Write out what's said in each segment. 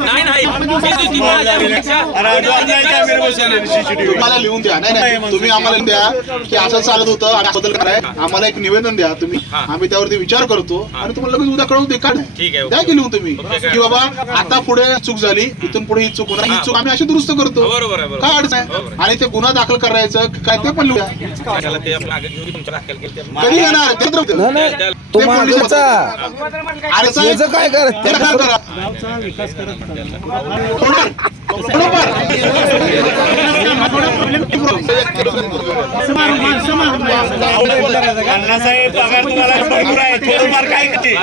नाही नाही. तुम्हाला लिहून द्या. नाही नाही तुम्ही आम्हाला द्या की असं चालत होतं आणि बदल कराय. आम्हाला एक निवेदन द्या तुम्ही. आम्ही त्यावरती विचार करतो आणि तुम्हाला लगेच उद्या कळवून दे का ठीक आहे, ओके. द्या की लिहून तुम्ही? की बाबा आता पुढे चूक झाली इथून पुढे ही चूक होणार. ही. चूक आम्ही अशी दुरुस्त करतो. बरोबर आहे, बरोबर. काय अडचण आहे. आणि ते गुन्हा दाखल करायचं काय ते पण लिहूया कधी येणार? ते काय अण्णासाहेब पगार तुम्हाला भरपूर आहे थोडंफार काय किती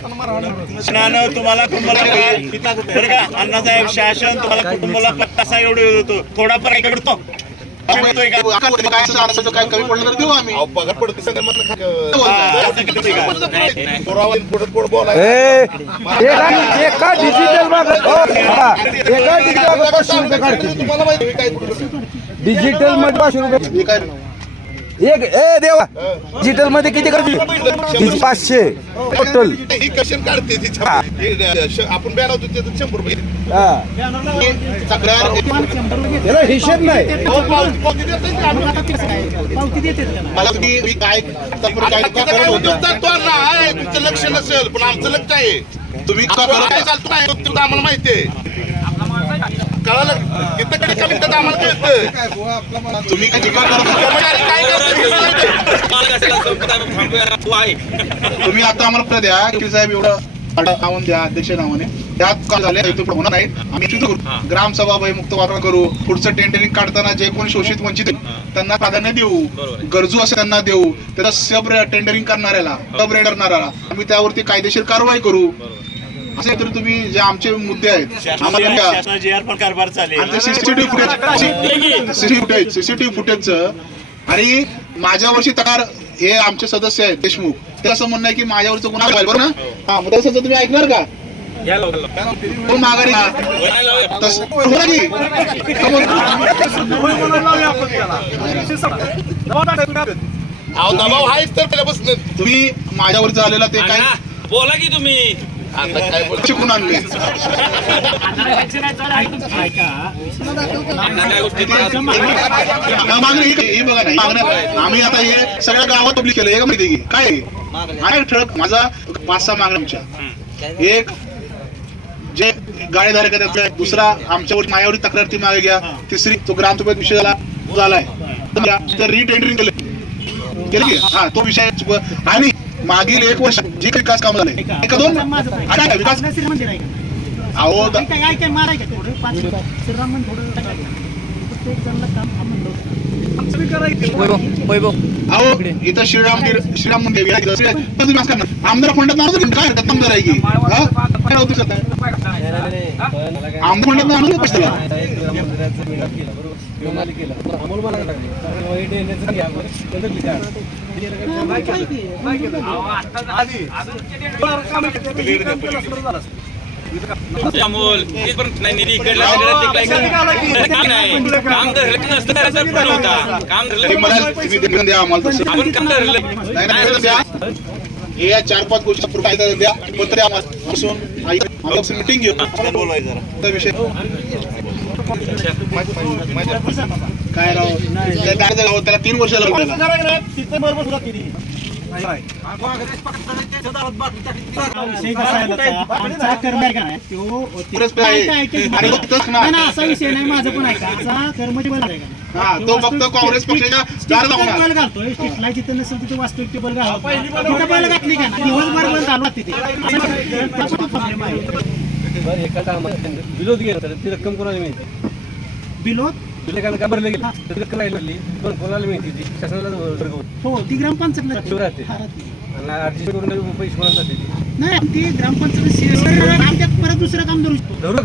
शासनानं तुम्हाला कुटुंबाला पगार बरं का अण्णासाहेब शासन तुम्हाला कुटुंबाला पत्ता एवढं देत होतो थोडाफार काय करतो का? काय कमी पडलं तर देऊ आम्ही. पगार पडते हा, एका एका डिजिटल माग एका डिजिटल काढते तुम्हाला माहिती डिजिटलमध्ये पाचशे रुपये हे काय एक ए देवा. डिजिटलमध्ये किती करते पाचशे. टोटल ही कशन काढते ती? छाप. हे, श- आपण होतो शंभर रुपये. त्याला हिशेब नाही. पावती- पावती देत नाही ते आम्हाला. मला तुम्ही मी काय तत्पर काय आता का तिथं करत काय होता उद्योग चालतो ना आहे, तुमचं लक्ष नसेल पण आमचं लक्ष आहे. तुम्ही का काय करत चालतो काय? तुमचं आम्हाला माहिती आहे. कळालं? इथं कडे कमी तर आम्हाला कळतं. तुम्ही काय टीका करत हे तुम्ही आता आम्हाला प्रत द्या. की साहेब एवढं द्या अध्यक्ष नावाने. त्यात काय झाले. होणार नाही आम्ही ग्रामसभा मुक्त वातावरण करू. पुढचं टेंडरिंग काढताना जे कोण शोषित वंचित त्यांना प्राधान्य देऊ. गरजू असे त्यांना देऊ. त्याचा सब टेंडरिंग करणाऱ्याला सब रेडरणाऱ्याला आम्ही त्यावरती कायदेशीर कारवाई करू. असे तर तुम्ही जे आमचे मुद्दे आहेत फुटेज सीसीटीव्ही फुटेज फुटेजचं आणि माझ्यावरची तक्रार हे आमचे सदस्य आहेत देशमुख. ते असं म्हणणं आहे की माझ्यावरचं गुन्हा व्हायला बरं ना? हा मग तसं तुम्ही ऐकणार का? माघारी तुम्ही माझ्यावर झालेला ते काय? बोला की तुम्ही. आता काय बोल आणले. मागणी ही ही बघा नाही मागण्या आम्ही आता हे सगळ्या गावात पब्लिक केलं एक माहिती आहे की? काय आहे? आहे ठळक? माझा पाच सहा मागण्या आमच्या. एक जे गाडीधारक आहेत त्यातला दुसरा आमच्यावर मायावरी तक्रार ती मागे घ्या. तिसरी तो ग्रामसभेत विषय झाला झालाय. तर रिटेंडरिंग केलं. केलं की? हा तो विषय आणि मागील एक वर्ष जे काही विकास काम झाले एका दोन काय विकास? अहो इथं श्रीराम मंदिर श्रीराम मंदिर. आमदार फंडात काय हरकत आमदार आहे की? काय होतं? आमदार फंडात त्याला अमोल नाही निधी इकडला काम धरलं नसतं होता. काम धरलं तसं आपण काम धरलं. द्या या चार पाच गोष्टी कायदा द्या पत्र आम्हाला बसून मिटिंग घेऊ आपण जरा. विषय काय राव? त्याला तीन वर्ष असा विषय नाही माझं पण ऐका. असा कर्मचारी बल आहे का? हा तो फक्त काँग्रेस पक्षाच्या दार बल लावणार. घालतोय स्टेटला जिथं नसेल तिथे वास्तविक ते बल घालतो तिथं बल घातली का ना दिवसभर बल चालू असते ते. असं प्रॉब्लेम आहे विरोध ती रक्कम कोणाला मिळते? बिलोत तुला काय का भरलं गेलं तर रक्कम राहिली पण कोणाला मिळते ती. शासनाला हो ती ग्रामपंचायतला राहते. आणि करून पैसे कोणाला जाते ती नाही ती ग्रामपंचायत आमच्यात परत दुसरं काम धरू शकतो. धरू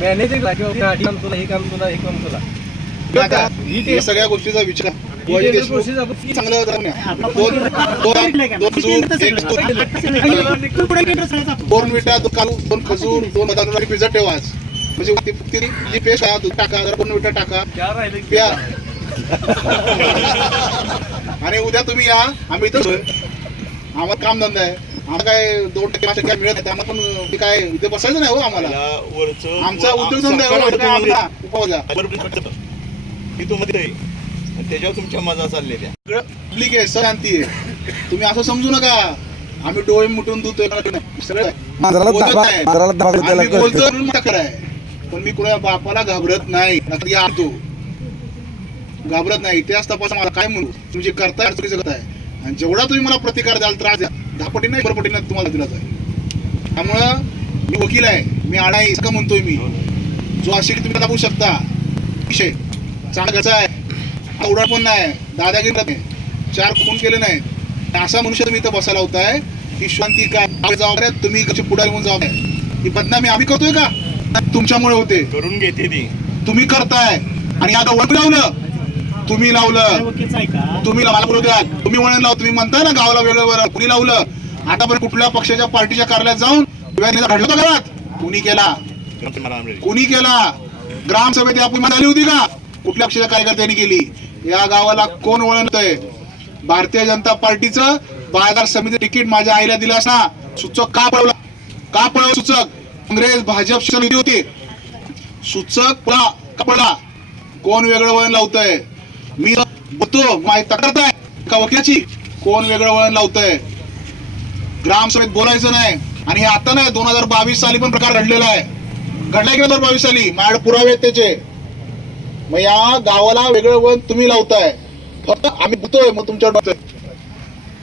मॅनेजर हे काम तुला हे काम तुला हे काम तुला. सगळ्या गोष्टीचा विचार दोन विटा दोन खजूर दोन बदाम आणि पिझ्झा ठेवा आज. म्हणजे ती पेस्ट आहे दूध टाका जरा दोन विटा टाका प्या आणि उद्या तुम्ही या आम्ही इथं आम्हाला काम धंदा आहे आम्हाला काय दोन टक्के पाच टक्के मिळत नाही आम्हाला पण ते काय इथे बसायचं नाही हो आम्हाला आमचा उद्योगधंदा आहे हो, इथं आमचा उपवाजा मी तुम्हाला आहे. त्याच्यावर तुमच्या मजा चाललेल्या पब्लिक आहे शांती आहे. तुम्ही असं समजू नका. आम्ही डोळे मुटून धुतोय सगळं आहे. पण मी कुणा बापाला घाबरत नाही. आणतो घाबरत नाही. इतिहास तपास मला. काय म्हणू? तुम्ही जे करताय चुकीचं करताय आणि जेवढा तुम्ही मला प्रतिकार द्याल त्रास द्या. दहा पटीने शंभर पटीने तुम्हाला दिला जाईल त्यामुळं मी वकील आहे. मी आडा आहे म्हणतोय मी. जो असेल तुम्ही दाबू शकता. विषय. चांगला कसा आहे. आवडा पण नाही. दादागिरी करत नाही. चार खून केले नाहीत. असा मनुष्य तुम्ही इथं बसायला होताय. ही शांती काय जबाबदारी आहे, तुम्ही कशी पुढे येऊन जबाबदारी ही बदनामी आम्ही करतोय का? तुमच्यामुळे होते. करून घेते ती. तुम्ही करताय. आणि आता वळण लावलं. तुम्ही लावलं. आहे तुम्ही मला तुम्ही वळण लाव तुम्ही म्हणताय ना गावाला वेगळं कुणी लावलं. आतापर्यंत कुठल्या पक्षाच्या पार्टीच्या कार्यालयात जाऊन घडलं होतं घरात. कुणी केला? कुणी केला? ग्रामसभेत यापूर्वी मान आली होती का? कुठल्या पक्षाच्या कार्यकर्त्यांनी केली? या गावाला कोण वळणतय भारतीय जनता पार्टीचं बाजार समिती तिकीट माझ्या आईला दिलं असना सूचक का पळवला? का पळव सूचक? काँग्रेस भाजप शिवसेना होती. सूचक पळा का पळा कोण वेगळं वळण लावतंय? मी बोलतो माझी तक्रार आहे का वकिलाची. कोण वेगळं वळण लावतंय? ग्रामसभेत बोलायचं नाही. आणि हे आता नाही दोन हजार बावीस साली पण प्रकार घडलेला आहे. घडलाय की दोन हजार बावीस साली? माझ्याकडे पुरावे आहेत त्याचे. मग या गावाला वेगळं वळण तुम्ही लावताय. फक्त आम्ही बोलतोय मग तुमच्या डोक्यात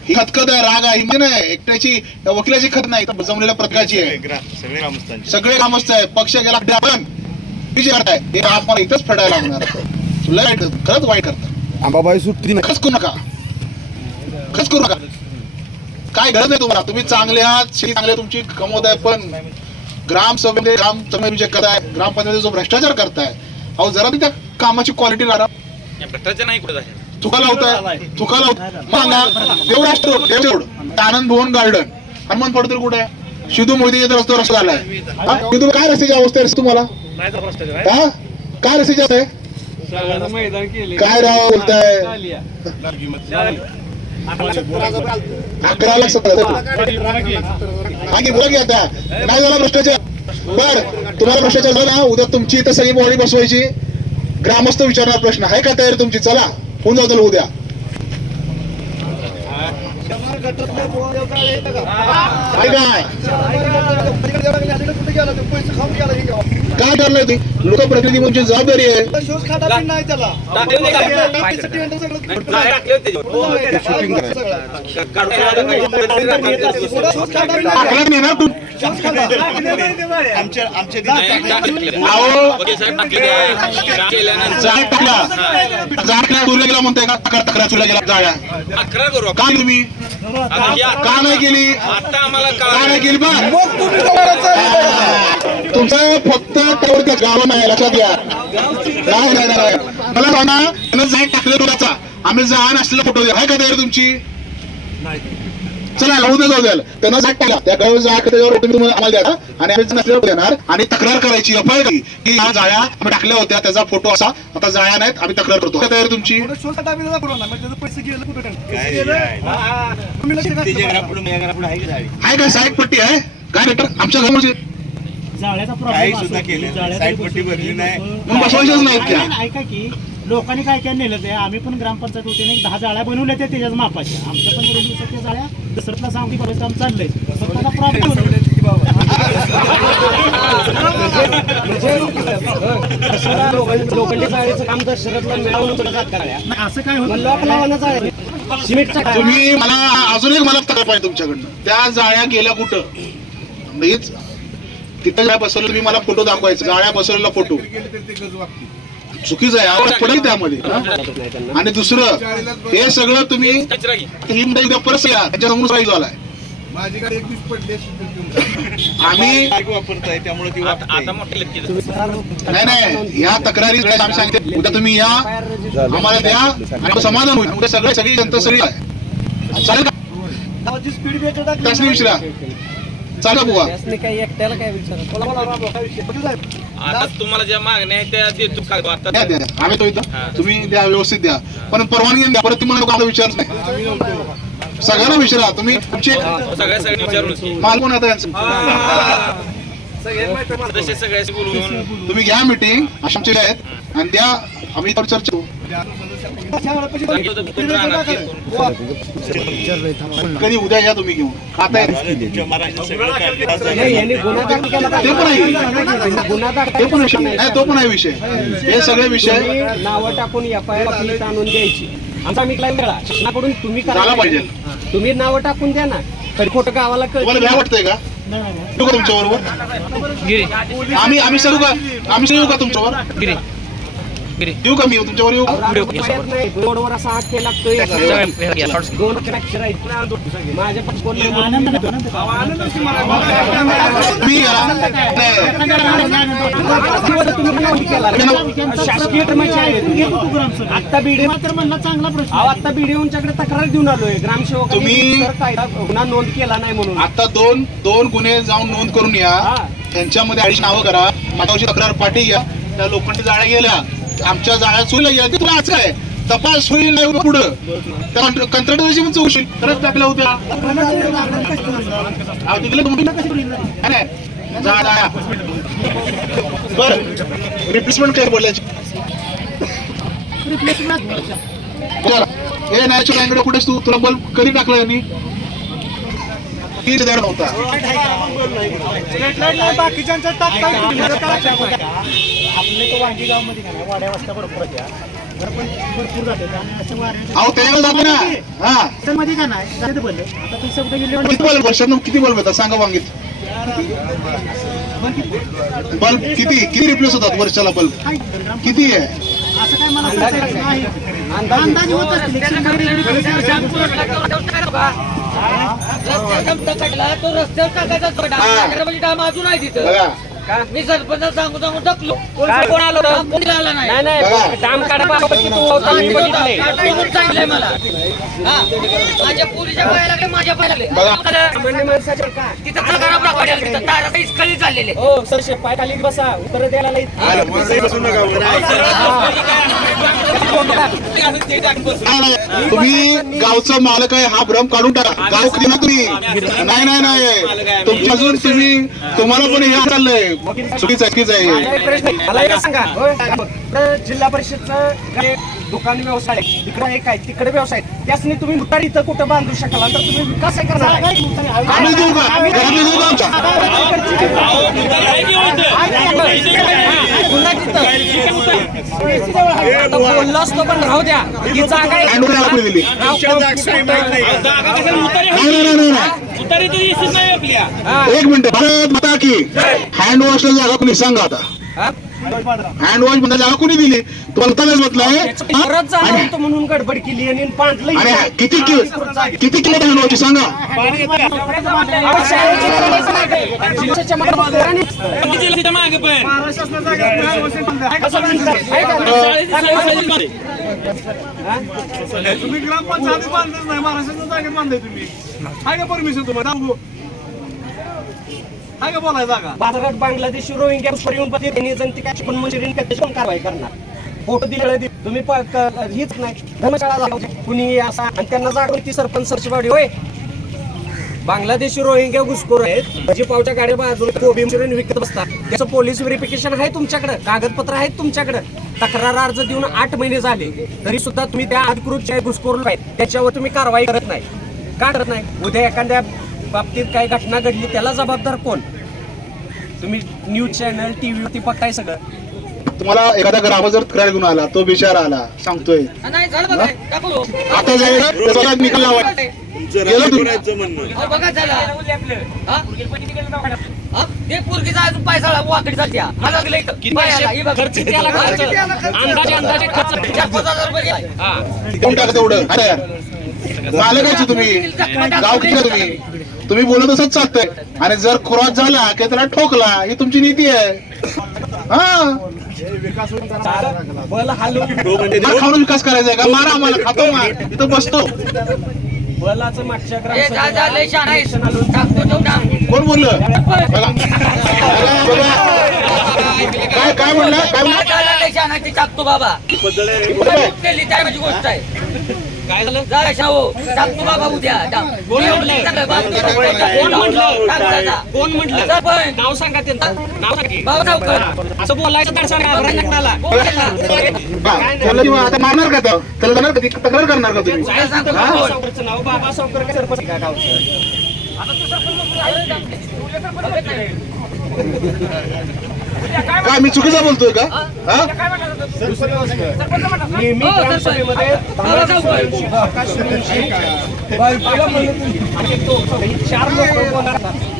ही खतखत आहे राग आहे ही म्हणजे नाही एकट्याची वकिलाची खत नाही जमलेल्या प्रकारची आहे. सगळे कामच आहे पक्ष गेला आपण करताय हे आपण इथंच फेडायला लागणार वाईट खरंच वाईट करता आंबाबाई सुट्टी नाही. खच करू नका. खच करू नका. काय गरज नाही तुम्हाला. तुम्ही चांगले आहात शेती चांगले तुमची कमवत आहे पण ग्रामसभेमध्ये ग्राम जे करताय ग्रामपंचायतीचा जो भ्रष्टाचार करताय अहो जरा ती त्या कामाची क्वालिटी राहा या भ्रष्टाचार नाही कुठे झाले चुका लावताय चुका लावताय सांगा देवराष्ट्र रोड आनंद भवन गार्डन हनुमान पडतर कुठे? आहे शिदू मोदीच्या रस्त्यावर रस्ता झालाय. हा? शिदू काय रस्त्याची अवस्था आहे तुम्हाला? हा? काय रस्त्याची अवस्था आहे? काय राव बोलताय? अकरा लाख सतरा हा की बोला की आता. काय झाला भ्रष्टाचार. बर तुम्हाला भ्रष्टाचार झाला उद्या तुमची इथं सगळी बॉडी बसवायची. ग्रामस्थ विचारणार प्रश्न आहे का तयारी तुमची? चला होऊन जाऊ उद्या काय करणार ती? लोकप्रतिनिधी म्हणजे जबाबदारी आहे. अकरा तू? आमच्या गेला म्हणताय का? तक्रार तक्रार चुरला गेला जाळ्या. अकरा करू. का तुम्ही? का नाही केली? आता आम्हाला का नाही. केली? पण तुमचं फक्त टावर गावा नाही लक्षात घ्या. नाही नाही नाही मला सांगा त्यानं जाळ टाकलं दुधाचा आम्ही जाण असलेला फोटो आहे का तयारी तुमची? चला लावून दे जाऊ द्याल त्यांना जाट टाका. त्या गाव जाळ त्याच्यावर तुम्ही तुम्हाला आम्हाला द्या. आणि आम्ही नसल्यावर देणार. आणि तक्रार करायची एफ की की या जाळ्या आम्ही टाकल्या होत्या. त्याचा फोटो असा. आता जाळ्या नाहीत. आम्ही तक्रार करतो. काय तयारी तुमची? घरापुढे आहे का साईड पट्टी आहे? काय लेटर आमच्या घरामध्ये जाळ्याचा प्रॉब्लेम सुद्धा नाही. साईड पट्टी भरली नाही. मग बसवायच्याच नाहीत त्या. ऐका की लोकांनी काय काय नेलं ते? आम्ही पण ग्रामपंचायत वतीने एक दहा जाळ्या बनवल्या त्या त्याच्याच मापाच्या. आमच्या पण दोन दिवसाच्या जाळ्या दसरतला सांगू की परत काम चाललंय. आता प्रॉब्लेम लोखंडी काम मिळावून असं काय होतं? लॉक लावण्याचं आहे तुम्ही मला अजून एक मला तक्रार पाहिजे तुमच्याकडनं. त्या जाळ्या गेल्या कुठं? मीच तिथं जाळ्या बसवलं तुम्ही मला फोटो दाखवायचा. जाळ्या बसवलेला फोटो चुकीचं आहे. पडेल त्यामध्ये? आणि दुसरं हे सगळं तुम्ही मुद्दा उद्या परत या. त्याच्यासमोर घेऊन जा. आम्ही वापरताय त्यामुळे. नाही नाही या तक्रारी आम्ही सांगितले उद्या तुम्ही या आम्हाला द्या आणि समाधान होईल. उद्या सगळे सगळी जनता सगळी आहे. चालेल का? विचारा. चालेल बुवा. त्यासनी काही एकट्याला काय विचार. आता तुम्हाला ज्या मागण्या आहेत त्या देतो का आता? द्या द्या आम्ही तो इथं. तुम्ही द्या व्यवस्थित द्या. पण परवानगी द्या. परत तुम्हाला लोक विचारच नाही. सगळ्यांना विचारा. तुम्ही तुमचे सगळ्या सगळ्यांनी विचारून की माल कोण आता सगळ्याशी बोलवून तुम्ही घ्या मिटिंग आमचे आहेत. आणि द्या आम्ही त्यावर चर्चा. कधी उद्या या तुम्ही घेऊन. खाता सगळं काढलं. ते पण आहे. ते पण विषय नाही. तो पण आहे विषय. हे सगळे विषय नावं टाकून एफ आय आर आणून द्यायची आमचा आम्ही क्लाइम करा शासनाकडून तुम्ही करा झाला पाहिजे. तुम्ही नावं टाकून द्या ना तरी खोटं गावाला कळत वाटतंय का तुमच्या बरोबर आम्ही आम्ही का आम्ही सरू का तुमच्यावर? येऊ का मी? तुमच्यावर येऊ? माझ्या या. आता बीडे मात्र म्हणला चांगला प्रश्न आता बीडीओंच्याकडे तक्रार देऊन आलोय ग्रामसेवक तुम्ही- गुन्हा नोंद केला नाही म्हणून आता दोन दोन गुन्हे जाऊन नोंद करून या. त्यांच्यामध्ये अडीच नावं करा. मागावची तक्रार पाठी घ्या. त्या लोखंडी जाळ्या गेल्या. आमच्या जाळ्या चुल्या गेल्या तुला असं काय? तपास होईल नाही पुढं. त्या कंत्राटाची पण चौकशी होईल. खरंच टाकल्या होत्या तिकडे तुम्ही- बर. रिप्लेसमेंट काय बोलायची? बोला हे नॅचरल अँगडे कुठेस तू? तुला बल्ब कधी टाकला यांनी? तीन हजार नव्हता आपले तो वांगी वाड्या भरपूर भरपूर आणि हा. मध्ये का नाही जाते आता ते शब्द गेले किती बल्ब वर्षात किती बल्ब येतात सांगा वांगीत. बल्ब किती? किती रिप्लेस होतात वर्षाला बल्ब? किती आहे? असं काय मला अंदाजे होत असतील. रस्त्यावर टाकायचा डाम अजून आहे तिथं. बघा. मी सरपंच सांगू सांगू टाकलो कोण कोण आलं कोणी आला नाही नाही. डाम काढा तू होता मी सांगितलंय मला हा. माझ्या पोरीच्या पाया लागले माझ्या पाया लागले बघा. सामान्य माणसाचे का तिथं चाललेले हो पाय खाली बसा उत्तर द्यायला लई- नाही, नाही. तुम्ही गावचं मालक आहे हा भ्रम काढून टाका गाव किती ना तुम्ही नाही नाही नाही तुमच्या अजून तुम्ही तुम्हाला पण हे चाललंय चुकीचं आहे, चुकीचं आहे जिल्हा परिषदचं दुकान व्यवसाय तिकडे एक आहे तिकडे व्यवसाय आहे. त्यासनी तुम्ही मुतार इथं कुठं बांधू शकाल तर तुम्ही विकास आहे करणार बोललो असतो पण राहू द्या. ही जागा आहे. राव, नाही हा. एक मिनिट भारत माता की. हँड वॉशला जागा कोणी सांगा आता? हा? हँड वॉश जागा कोणी दिली? तुम्हाला होतं म्हणून गडबड केली आणि. किती किलो किती किलो हँड वॉश सांगा? तुम्ही ग्रामपंचायतीत बांधलेच नाही महाराष्ट्राच्या जागेत बांधले तुम्ही. आहे का परमिशन तुम्हाला? आहे का बोलायचा का बाजारात बांगलादेशी रोहिंग्या कॅम्पवर येऊन पती त्यांनी जनते काय पण मंजुरी कधी पण कारवाई करणार. फोटो दिलेला दे तुम्ही प- क- हीच नाही. धर्मशाळा कुणी असा आणि त्यांना जागृती सरपंच सरचीवाडी होय. बांगलादेशी रोहिंग्या घुसखोर आहेत. म्हणजे भाजीपावच्या गाड्या बाजूला कोबी मंचुरियन विकत बसतात. त्याचं पोलीस व्हेरिफिकेशन आहे तुमच्याकडे. कागदपत्र आहेत तुमच्याकडे. तक्रार अर्ज देऊन आठ महिने झाले. तरी सुद्धा तुम्ही त्या अधिकृत जे घुसखोर आहेत त्याच्यावर तुम्ही कारवाई करत नाही. का करत नाही? उद्या एखाद्या बाबतीत काही घटना घडली त्याला जबाबदार कोण? तुम्ही न्यूज चॅनल टीव्हीवरती बघताय सगळं. तुम्हाला एखादा ग्राहक जर तक्रार घेऊन आला तो बिचारा आला सांगतोय. नाही झालं बघा टाकलो आता जाईल. त्याचा एक निकाल लावा. तुमचं गेलं तुम्ही. अहो, बघा झाला. हा? हा? ते पोरगीचा अजून पैसा वाकडी जात्या मला लागलं इथं. पायाला, हे बघा. अंदाजे अंदाजे खर्च चार पाच हजार रुपये गेले. देऊन टाका तेवढं आता यार मालकाचे तुम्ही? गाव किती तुम्ही? तुम्ही बोलत असंच चालतंय. आणि जर क्रॉस झाला की त्याला ठोकला ही तुमची नीती आहे. हा. बल म्हणजे मार खाऊन विकास करायचा आहे का? मारा आम्हाला खातो मार. इथं बसतो. बलाचं मागच्या. कोण बोललं? बघा. बघा, बघा. काय काय म्हणलं? काय म्हणलं? टाकतो बाबा. केली गोष्ट आहे. काय झालं? जा शाहू. टाकतो बाबा उद्या. कोण म्हटलं? कोण म्हटलं? पण. नाव सांगा त्यांचं नाव सांगा. असं बोलायचं तर सांगा आता मारणार का तो? त्याला जाणार का ती? तक्रार करणार का तुम्ही काय हा? सरपंच का मी चुकीचा बोलतोय का? हा? हो,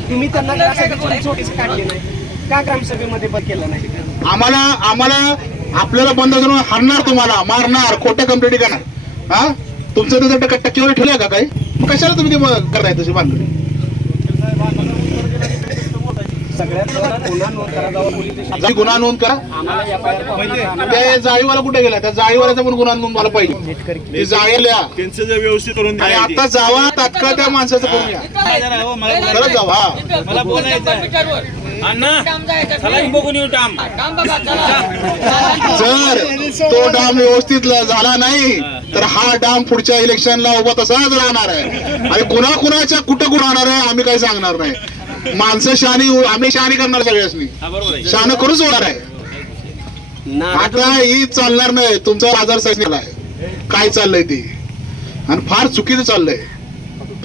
तुम्ही त्यांना का ग्रामसभेमध्ये बंद केलं नाही. आम्हाला आम्हाला आपल्याला बंद करून हाणणार तुम्हाला मारणार खोट्या कंप्लेंटी करणार. हा? तुमचं त्याचं टक्के टक्केवारी ठेवल्या का काही? कशाला तुम्ही ते करताय तशी बांधणी? सगळ्यात गुन्हा नोंद करा जावा त्या जाळीवाला कुठे गेला? त्या जाळीवाल्याचा पण गुन्हा नोंद मला पाहिजे. ती जाळील्या त्यांचं जे व्यवस्थित करून आता जावा तात्काळ त्या माणसाचं करून घ्या खरंच जावा. हा मला बोलायचं चला जर तो डाम व्यवस्थित झाला नाही तर हा डाम पुढच्या इलेक्शनला उभा तसाच राहणार आहे. आणि कुणा कुणाच्या कुठं कुठं राहणार आहे आम्ही काही सांगणार नाही. माणसं शहाणी आम्ही शहाणी करणार हा आहे. शहाणं करूच होणार आहे. आता ही चालणार नाही. तुमचा आजार आहे. काय चाललंय ते? आणि फार चुकीचं चाललंय.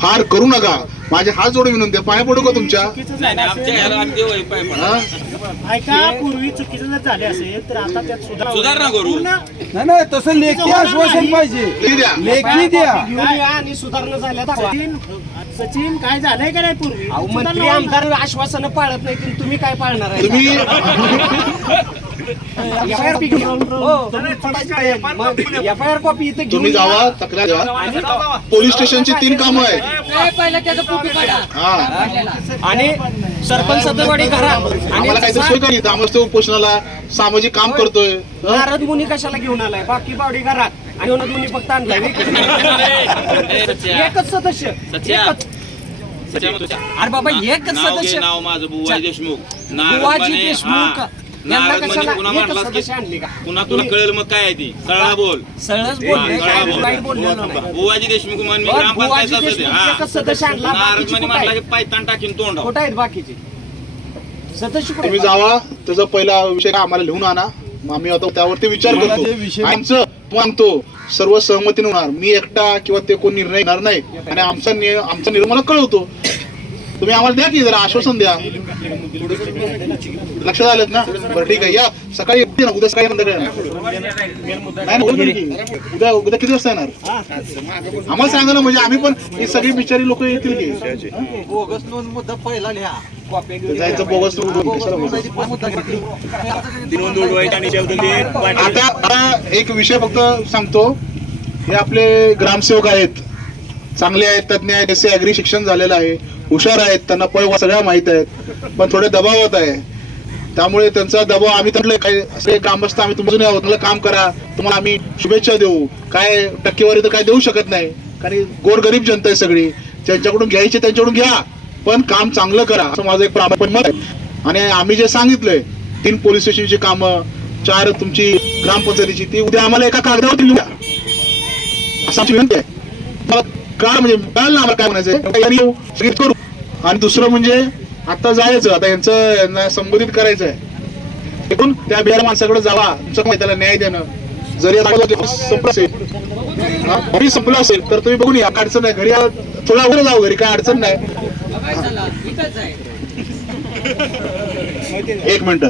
फार करू नका. माझे हात जोडून विनंती आहे. पाया पडू का तुमच्या? हे पाय पडा. हा? ऐका पूर्वी चुकीचं जर झाले असेल तर आता त्यात सुधारणा सुधारणा करू. पूर्ण नाही नाही तसं लेखी आश्वासन पाहिजे. द्या. लेखी द्या. घेऊन या आणि सुधारणा झाल्या दाखवा सचिन काय झालंय का नाही पूर्वी? अहो, मंत्री. आमदार आश्वासन पाळत नाही तर तुम्ही काय पाळणार आहे? तुम्ही एफ आय आर कॉपी इथे घेऊन तुम्ही या. जावा तक्रार द्या. पोलीस स्टेशनची तीन कामं आहेत. नाही, पहिलं त्याचं कॉपी काढा. हा. आणि सरपंच सदरवाडी घरा. आणि आम्हाला काहीतरी सोय करी. आम्हाला तो उपोषणाला सामाजिक काम करतोय. हं? नारद मुनी कशाला घेऊन आलाय? बाकी बावडी घरात. आणि नारद मुनी फक्त आणलाय. एकच सदस्य. एकच. अरे बाबा ना- एकच नाव घे, सदस्य नाव माझं बुवाजी देशमुख. बुवाजी देशमुख. हा. यांना कशाला पुन्हा एकच म्हटलास की? सदस्य आणली का? पुन्हा तुला कळेल मग काय आहे ती? सरळा बोल. सरळच बोलले. सरळा काय बोल. वाईट बोललेलं नाही. बुवाजी देशमुख म्हण मी बरं, ग्रामपंचायत बुवाजी सदस्य देशमुख हा एकच सदस्य आणला. नारद बाकीचे म्हणे कुठं म्हटला आहेत? की पायतान टाकीन तोंड कुठं आहेत बाकीचे? सदस्य कुठे तुम्ही जावा त्याचा पहिला विषय काय आम्हाला लिहून आणा? मग आम्ही आता त्यावरती विचार करतो. आमचं मानतो सर्व सहमतीने होणार. मी एकटा किंवा ते कोण निर्णय घेणार नाही. आणि आमचा आमचा निर्णय मला कळवतो. तुम्ही आम्हाला द्या की जरा आश्वासन द्या. लक्षात आलं ना? बरं ठीक आहे. या. सकाळी उद्या सकाळी नंतर येणार. नाही. ना, उद्या उद्या किती वाजता येणार? आम्हाला सांगा ना म्हणजे आम्ही पण ही सगळी बिचारी लोक येतील की. बोगस नोंद मुद्दा पहिला लिहा जायचं बोगस? आता एक विषय फक्त सांगतो. हे आपले ग्रामसेवक आहेत. चांगले आहेत तज्ञ आहेत एस अग्री शिक्षण झालेलं आहे. हुशार आहेत त्यांना पळ सगळ्या माहीत आहेत. पण थोडे दबावात आहे. त्यामुळे त्यांचा दबाव आम्ही म्हटलं काय असे ग्रामस्थ आम्ही तुमचं नाही आहोत. काम करा. तुम्हाला आम्ही शुभेच्छा देऊ. काय टक्केवारी तर काय देऊ शकत नाही. कारण गोरगरीब जनता आहे सगळी. ज्यांच्याकडून घ्यायचे त्यांच्याकडून घ्या. पण काम चांगलं करा. असं माझं एक प्रामाणिक मत आहे. आणि आम्ही जे सांगितलंय तीन पोलीस स्टेशनची कामं चार तुमची ग्रामपंचायतीची ती उद्या आम्हाला एका कागदावर दिली असं विनंती आहे. मला काय म्हणजे कळलं ना आम्हाला काय म्हणायचं येऊ. करू. आणि दुसरं म्हणजे आता जायचं आता यांचं यांना संबोधित करायचं आहे एकूण त्या बिहार माणसाकडे जावा तुमचं त्याला न्याय देणं. जरी आता संपलं असेल घरी संपलं असेल तर तुम्ही बघून या काय अडचण नाही. घरी थोडा उभं जाऊ घरी काय अडचण नाही. एक मिनिट.